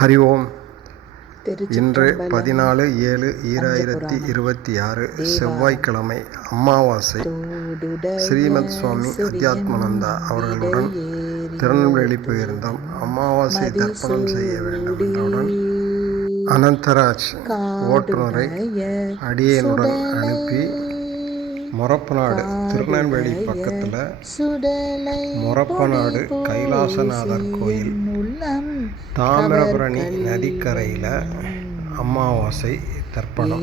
ஹரி ஓம். இன்று திருச்சிற்றம்பலம். 14/7/2026 செவ்வாய்க்கிழமை, அமாவாசை. ஸ்ரீமத் சுவாமி அத்தியாத்மானந்தா அவர்களுடன் திருநெல்வேலி போயிருந்தோம். அமாவாசை தர்ப்பணம் செய்ய வேண்டும் என்றவுடன் அனந்தராஜ் ஓட்டுநரை அடியேனுடன் அனுப்பி மொரப்பநாடு, திருநெல்வேலி பக்கத்தில் மொரப்பநாடு கைலாசநாதர் கோயில், தாமிரபரணி நதிக்கரையில் அமாவாசை தர்ப்பணம்.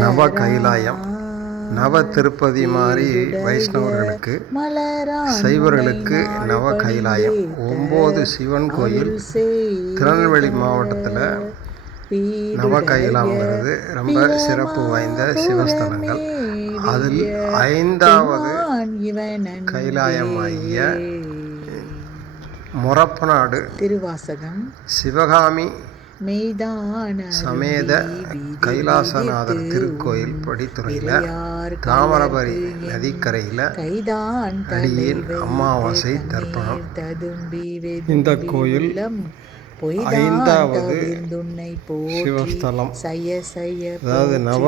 நவ கைலாயம், நவ திருப்பதி மாதிரி வைஷ்ணவர்களுக்கு, சைவர்களுக்கு நவ கைலாயம். 9 சிவன் கோயில் திருநெல்வேலி மாவட்டத்தில் நவ கைலாயங்கிறது ரொம்ப சிறப்பு வாய்ந்த சிவஸ்தலங்கள். அதில் 5வது கைலாயமாகிய மொரப்பநாடு திருவாசகம் சிவகாமி சமேத கைலாசநாதர் திருக்கோயில் படித்துறையில் தாமிரபரணி நதிக்கரையில் அடியேன் அமாவாசை தர்ப்பணம். இந்த கோயில் 5வது சிவஸ்தலம், அதாவது நவ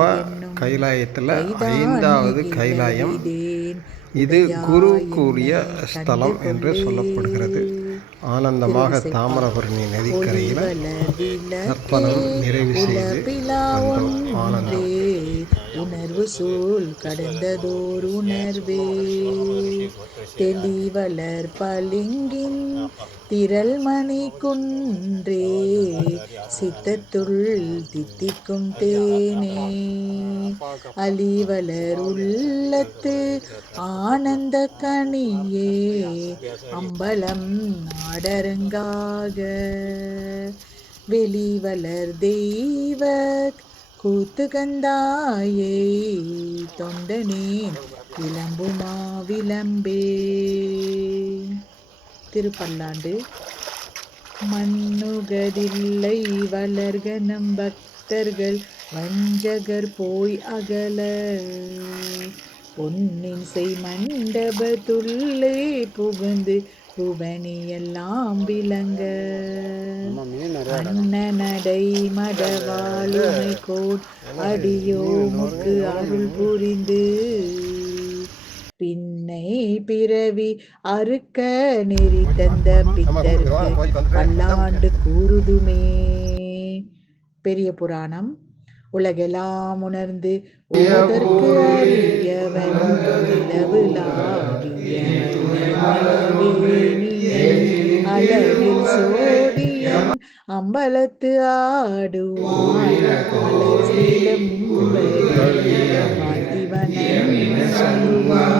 கைலாயத்தில் 5வது கைலாயம். இது குருக்குரிய ஸ்தலம் என்று சொல்லப்படுகிறது. ஆனந்தமாக தாமிரபரணி நதிக்கரையில் தர்ப்பணம் நிறைவு செய்து வந்தோம். ஆனந்தம். உணர்வு சூழ் கடந்ததோர் உணர்வே தெளிவளர் பளிங்கின் திரள்மணி குன்றே சித்தத்துள் தித்திக்கும் தேனே அலிவளர் உள்ளத்து ஆனந்த கனியே அம்பலம் நாடரங்காக வெளிவளர் தெய்வ கூத்துகந்தாயே தொண்டனேன் விளம்புமா விளம்பே. திருப்பல்லாண்டு. மண்ணுகதில்லை வளர்கனம் பக்தர்கள் வஞ்சகர் போய் அகல பொன்னின் செய் மண்டபத்துள்ளே புகுந்து புவனியெல்லாம் விளங்க அண்ணனடை மடவாளுமை கோட் அடியோமுக்கு அருள் புரிந்து பின்னை பிறவி அறுக்க நெறி தந்த பித்தருக்கு பல்லாண்டு கூறுதுமே. பெரிய புராணம். உலகெல்லாம் உணர்ந்து ஓதற்கு அறியவன் நிலவுலாவிய அழகில் சோதியன் அம்பலத்து ஆடுவான் மலர் சீலம்படி பார்த்திவனன் சொல்லுவான்.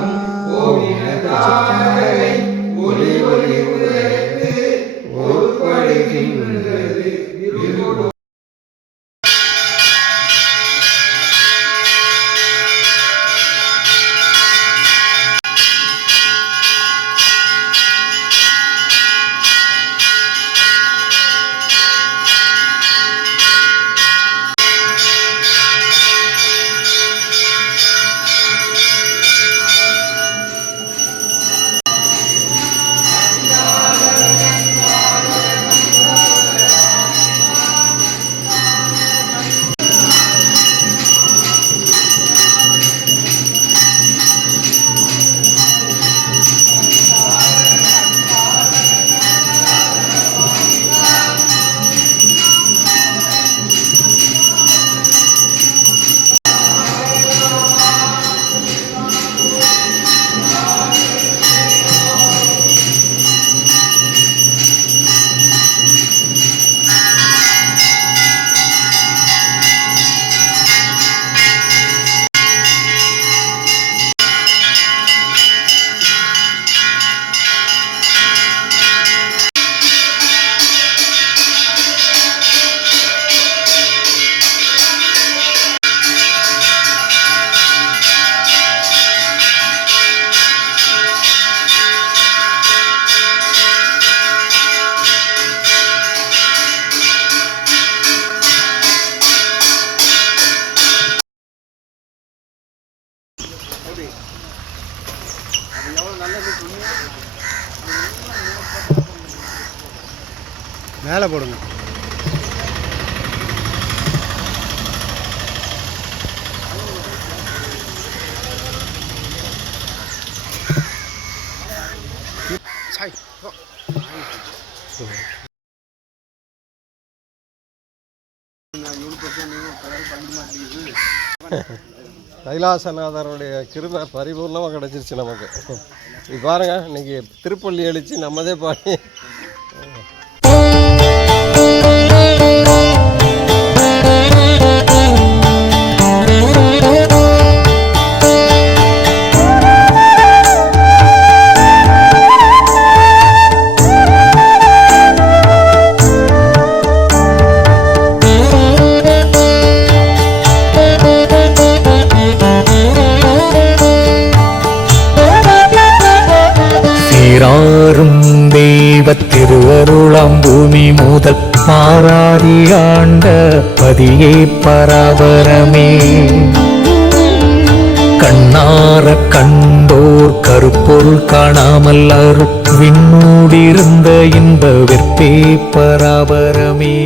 மேலே போடுங்க. கைலாசநாதருடைய கிருபை பரிபூர்ணமாக கிடச்சிருச்சு நமக்கு. இது பாருங்க, இன்னைக்கு திருப்பள்ளி எழுச்சி நம்மதே பாடி. சீராரும் தெய்வ திருவருளாம் பூமி முதல் மாறாதி ஆண்ட பதியே பராபரமே. கண்ணார கண்டோர் கருப்பொருள் காணாமல் அருள் விண்ணூடிருந்த இன்ப வெற்பே பராபரமே.